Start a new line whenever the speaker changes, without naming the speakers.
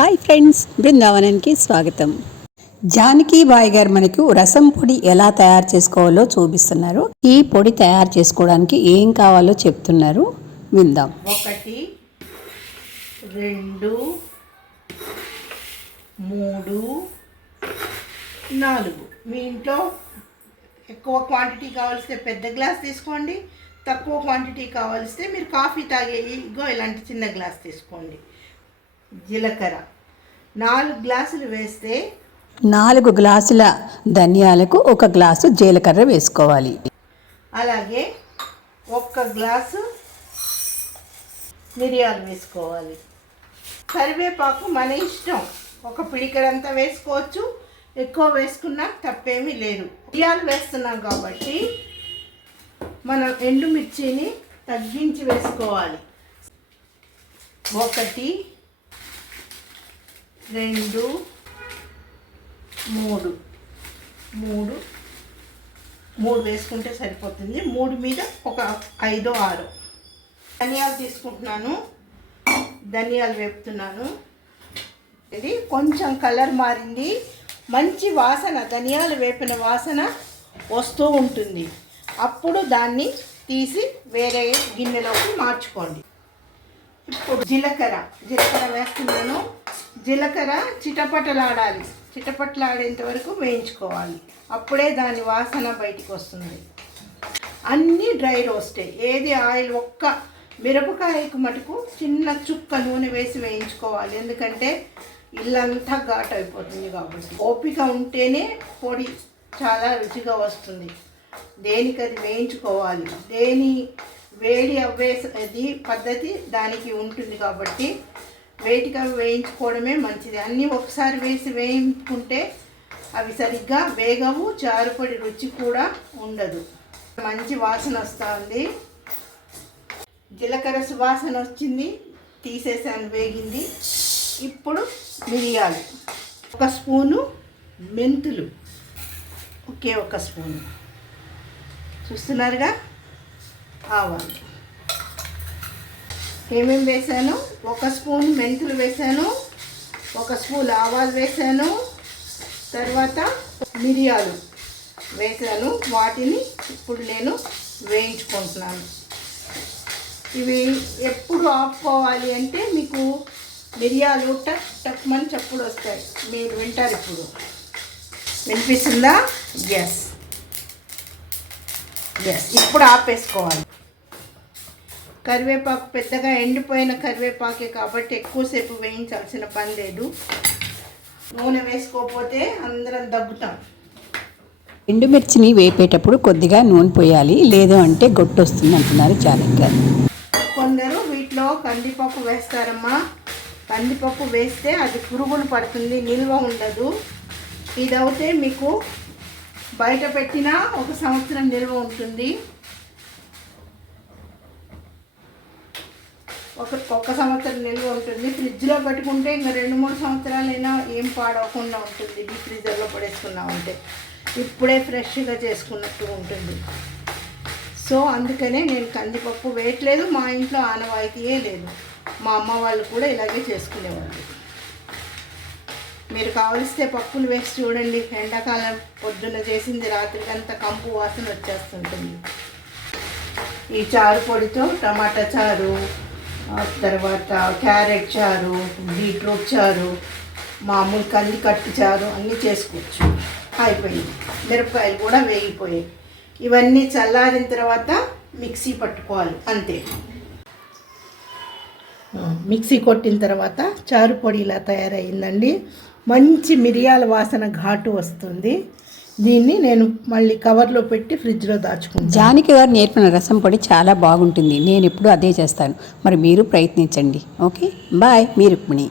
Hi friends బృందావనానికి స్వాగతం. Janaki bye గారు మనకు రసం పొడి ఎలా తయారు చేసుకోవాలో చూపిస్తున్నారు. ఈ పొడి తయారు చేసుకోవడానికి ఏం కావాలో చెప్తున్నారు. విందాం.
ఒకటి రెండు మూడు నాలుగు. మీ ఇంట్లో ఎక్కువ క్వాంటిటీ కావాల్స్తే పెద్ద గ్లాస్ తీసుకోండి తక్కువ క్వాంటిటీ కావాల్స్తే మీరు కాఫీ తాగే ఇగో ఇలాంటి చిన్న గ్లాస్ తీసుకోండి. జీలకర్ర. నాలుగు గ్లాసులు వేస్తే
నాలుగు గ్లాసుల ధనియాలకు ఒక గ్లాసు జీలకర్ర వేసుకోవాలి.
అలాగే ఒక్క గ్లాసు మిరియాలు వేసుకోవాలి. కరివేపాకు మన ఇష్టం. ఒక పిడికడంతా వేసుకోవచ్చు. ఎక్కువ వేసుకున్నా తప్పేమీ లేదు. మిరియాలు వేస్తున్నాం కాబట్టి మనం ఎండుమిర్చిని తగ్గించి వేసుకోవాలి. ఒకటి రెండు మూడు. మూడు. మూడు వేసుకుంటే సరిపోతుంది. మూడు మీద ఒక ఐదో ఆరో. ధనియాలు తీసుకుంటున్నాను. ధనియాలు వేపుతున్నాను. ఇది కొంచెం కలర్ మారింది. మంచి వాసన ధనియాలు వేపిన వాసన వస్తూ ఉంటుంది. అప్పుడు దాన్ని తీసి వేరే గిన్నెలోకి మార్చుకోండి. ఇప్పుడు జీలకర్ర. జీలకర్ర వేస్తున్నాను. జీలకర్ర చిటపటలాడాలి. చిటపటలాడేంత వరకు వేయించుకోవాలి. అప్పుడే దాని వాసన బయటికి వస్తుంది. అన్నీ డ్రై రోస్టే. ఏది ఆయిల్ ఒక్క మిరపకాయకు మటుకు చిన్న చుక్క నూనె వేసి వేయించుకోవాలి. ఎందుకంటే ఇల్లంతా ఘాట్ అయిపోతుంది కాబట్టి. ఓపిక ఉంటేనే పొడి చాలా రుచిగా వస్తుంది. దేనికి అది వేయించుకోవాలి? దేని వేడి అవ్వేది పద్ధతి దానికి ఉంటుంది కాబట్టి వెయిట్గా వేయించుకోవడమే మంచిది. అన్నీ ఒకసారి వేసి వేయించుకుంటే అవి సరిగ్గా వేగవు చారుపడి రుచి కూడా ఉండదు. మంచి వాసన వస్తుంది. జీలకర్ర సువాసన వచ్చింది. తీసేసాను వేగింది. ఇప్పుడు మిరియాలు. ఒక స్పూను మెంతులు. ఒకే ఒక స్పూను. చూస్తున్నారుగా? ఆవాలు. ఏమేమి వేసాను? ఒక స్పూన్ మెంతులు వేసాను. ఒక స్పూన్ ఆవాలు వేసాను. తర్వాత మిరియాలు వేసాను. వాటిని ఇప్పుడు నేను వేయించుకుంటున్నాను. ఇవి ఎప్పుడు ఆపుకోవాలి అంటే మీకు మిరియాలు టక్ టక్ మని చప్పుడు వస్తాయి. మీరు వింటారు ఇప్పుడు. వినిపిస్తుందా? ఎస్ ఎస్ ఇప్పుడు ఆపేసుకోవాలి. కరివేపాకు పెద్దగా ఎండిపోయిన కరివేపాకే కాబట్టి ఎక్కువసేపు వేయించాల్సిన పని లేదు. నూనె వేసుకోకపోతే అందరం దగ్గుతాం.
ఎండుమిర్చిని వేపేటప్పుడు కొద్దిగా నూనె పోయాలి లేదు అంటే గొట్టు వస్తుంది అంటున్నారు గారు
కొందరు వీటిలో కందిపప్పు వేస్తారమ్మా. కందిపప్పు వేస్తే అది పురుగులు పడుతుంది నిల్వ ఉండదు. ఇది అయితే మీకు బయట పెట్టినా ఒక సంవత్సరం నిల్వ ఉంటుంది. ఒక ఒక సంవత్సరం నిల్వ ఉంటుంది. ఫ్రిడ్జ్లో పెట్టుకుంటే ఇంకా రెండు మూడు సంవత్సరాలైనా ఏం పాడవకుండా ఉంటుంది. డీప్ ఫ్రీజర్లో పడేసుకున్నామంటే. ఇప్పుడే ఫ్రెష్గా చేసుకున్నట్టు ఉంటుంది. సో అందుకనే నేను కందిపప్పు వేయట్లేదు. మా ఇంట్లో ఆనవాయితీయే లేదు. మా అమ్మ వాళ్ళు కూడా ఇలాగే చేసుకునేవాళ్ళు. మీరు కావలిస్తే పప్పులు వేసి చూడండి. ఎండాకాలం పొద్దున్న చేసింది రాత్రికంతా కంపు వాసన వచ్చేస్తుంటుంది. ఈ చారు పొడితో టమాటా చారు తర్వాత క్యారెట్ చారు బీట్రూట్ చారు మామూలు కంది కట్టు చారు అన్నీ చేసుకోవచ్చు. అయిపోయింది. మిరపకాయలు కూడా వేగిపోయాయి. ఇవన్నీ చల్లారిన తర్వాత మిక్సీ పట్టుకోవాలి అంతే. మిక్సీ కొట్టిన తర్వాత చారు పొడి ఇలా తయారయ్యిందండి మంచి మిరియాల వాసన ఘాటు వస్తుంది. దీన్ని నేను మళ్ళీ కవర్లో పెట్టి ఫ్రిడ్జ్లో దాచుకుంటాను.
జానకి గారు నేర్పిన రసం పొడి చాలా బాగుంటుంది. నేను ఇప్పుడు అదే చేస్తాను. మరి మీరు ప్రయత్నించండి. ఓకే? బాయ్ మీ రుక్మిణి.